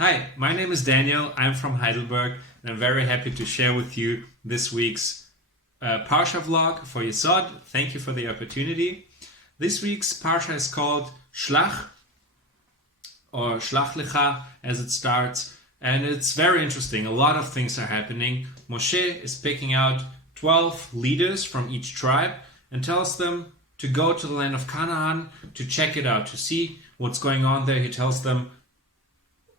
Hi, my name is Daniel. I'm from Heidelberg, and I'm very happy to share with you this week's Parsha vlog for Yesod. Thank you for the opportunity. This week's Parsha is called Shelach, or Shlach Lecha, as it starts, and it's very interesting. A lot of things are happening. Moshe is picking out 12 leaders from each tribe and tells them to go to the land of Canaan to check it out, to see what's going on there. He tells them,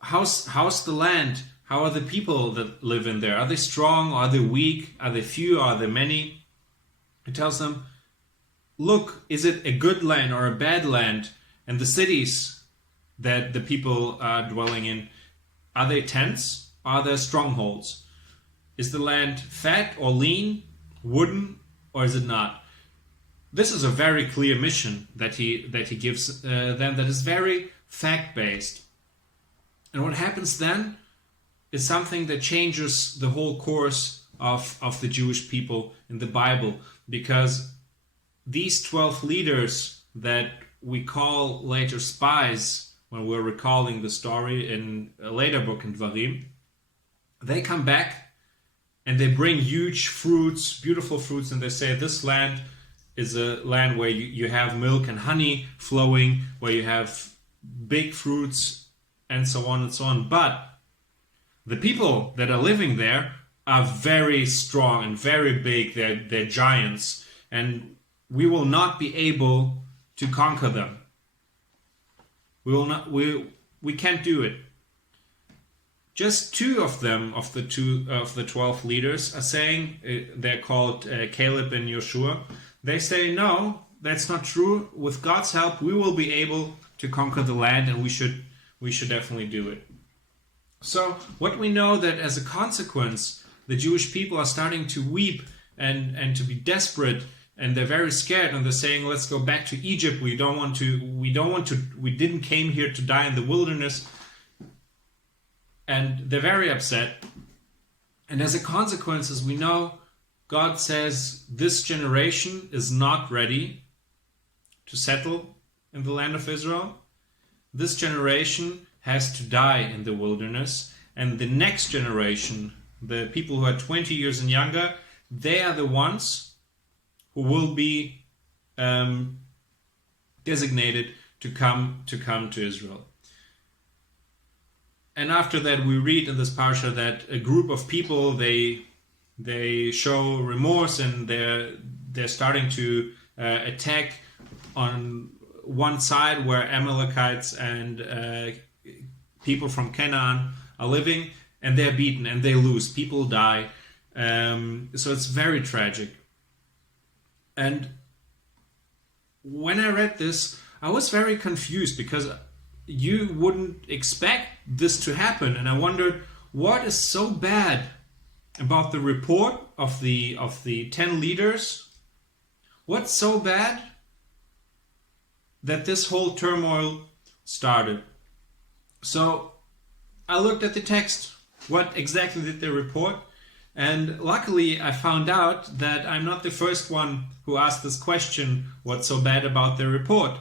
how's the land? How are the people that live in there? Are they strong? Are they weak? Are they few? Are they many? He tells them, look, is it a good land or a bad land? And the cities that the people are dwelling in, are they tents? Are there strongholds? Is the land fat or lean, wooden, or is it not? This is a very clear mission that he gives them that is very fact-based. And what happens then is something that changes the whole course of the Jewish people in the Bible, because these 12 leaders that we call later spies, when we're recalling the story in a later book in Dvarim, they come back and they bring huge fruits, beautiful fruits, and they say this land is a land where you have milk and honey flowing, where you have big fruits, and so on and so on. But the people that are living there are very strong and very big. They're giants, and we will not be able to conquer them. We can't do it. Just two of them, of the 12 leaders, are saying, they're called Caleb and Joshua. They say, no, that's not true. With God's help, we will be able to conquer the land, and we should definitely do it. So what we know that as a consequence, the Jewish people are starting to weep and to be desperate, and they're very scared, and they're saying, let's go back to Egypt. We didn't came here to die in the wilderness. And they're very upset. And as a consequence, as we know, God says this generation is not ready to settle in the land of Israel. This generation has to die in the wilderness, and the next generation, the people who are 20 years and younger, they are the ones who will be designated to come to Israel. And after that, we read in this parsha that a group of people they show remorse, and they're starting to attack on one side where Amalekites and people from Canaan are living, and they're beaten and they lose. People die. So it's very tragic. And when I read this, I was very confused, because you wouldn't expect this to happen. And I wondered, what is so bad about the report of the 10 leaders? What's so bad that this whole turmoil started? So I looked at the text. What exactly did they report? And luckily I found out that I'm not the first one who asked this question, what's so bad about their report?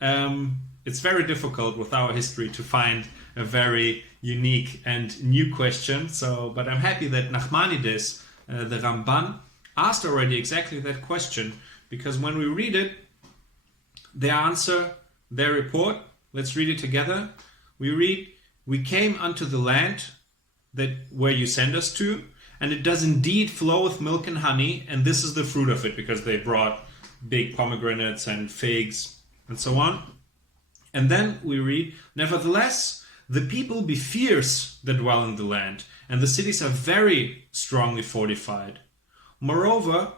It's very difficult with our history to find a very unique and new question. But I'm happy that Nachmanides, the Ramban, asked already exactly that question, because when we read it, they answer their report. Let's read it together. We read, we came unto the land where you send us to, and it does indeed flow with milk and honey, and this is the fruit of it, because they brought big pomegranates and figs and so on. And then we read, nevertheless, the people be fierce that dwell in the land, and the cities are very strongly fortified. Moreover,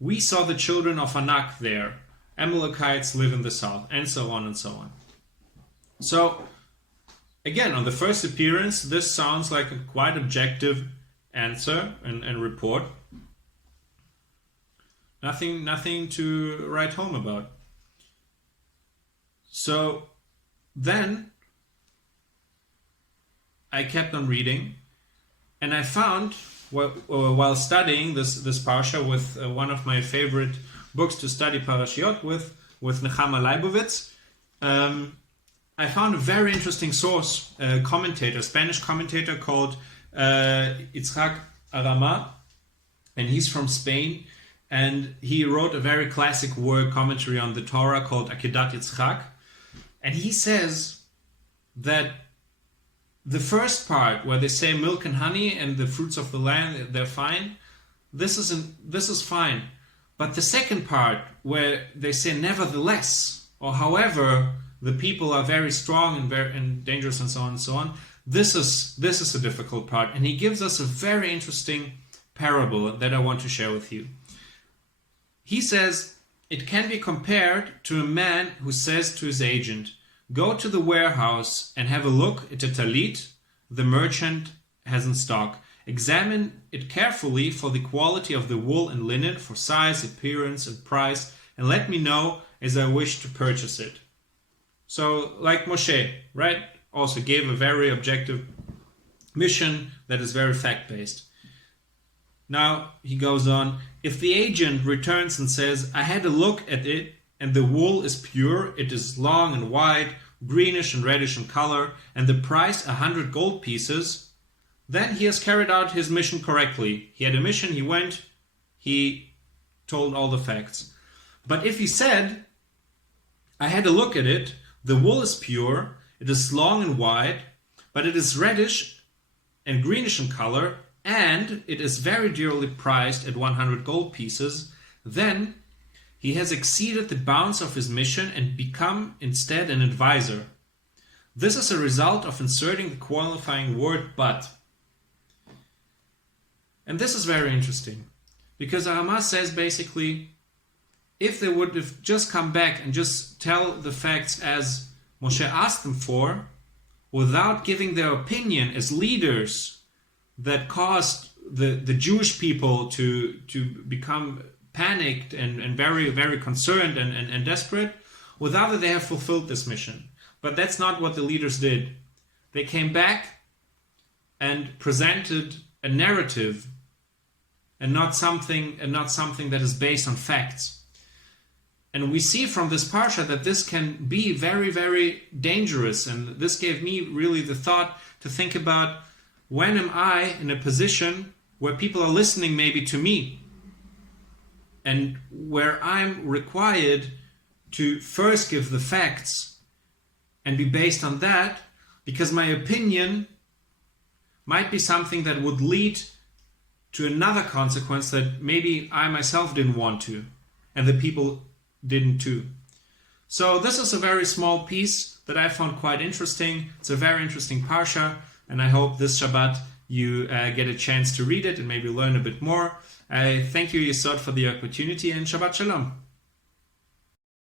we saw the children of Anak there. Amalekites live in the south, and so on and so on. So, again, on the first appearance, this sounds like a quite objective answer and report. Nothing to write home about. So then I kept on reading, and I found, while studying this parsha with one of my favorite books to study parashiot with Nechama Leibovitz, I found a very interesting source, a Spanish commentator called Yitzhak Arama, and he's from Spain, and he wrote a very classic word commentary on the Torah called Akedat Yitzchak, and he says that the first part where they say milk and honey and the fruits of the land, they're fine, this is fine. But the second part where they say nevertheless, or however, the people are very strong and dangerous and so on, this is a difficult part. And he gives us a very interesting parable that I want to share with you. He says it can be compared to a man who says to his agent, go to the warehouse and have a look at a talit the merchant has in stock. Examine it carefully for the quality of the wool and linen, for size, appearance, and price, and let me know as I wish to purchase it. So, like Moshe, right? Also gave a very objective mission that is very fact-based. Now, he goes on, if the agent returns and says, I had a look at it, and the wool is pure, it is long and wide, greenish and reddish in color, and the price 100 gold pieces, then he has carried out his mission correctly. He had a mission, he went, he told all the facts. But if he said, I had a look at it, the wool is pure, it is long and wide, but it is reddish and greenish in color, and it is very dearly priced at 100 gold pieces, then he has exceeded the bounds of his mission and become instead an advisor. This is a result of inserting the qualifying word but. And this is very interesting, because Arama says basically, if they would have just come back and just tell the facts as Moshe asked them for, without giving their opinion as leaders that caused the Jewish people to become panicked and very, very concerned and desperate, without that they have fulfilled this mission. But that's not what the leaders did. They came back and presented a narrative and not something that is based on facts. And we see from this parsha that this can be very, very dangerous. And this gave me really the thought to think about, when am I in a position where people are listening maybe to me, and where I'm required to first give the facts and be based on that, because my opinion might be something that would lead to another consequence that maybe I myself didn't want to, and the people didn't too. So this is a very small piece that I found quite interesting. It's a very interesting parsha, and I hope this Shabbat you get a chance to read it and maybe learn a bit more. I thank you, Yesod, for the opportunity, and Shabbat Shalom.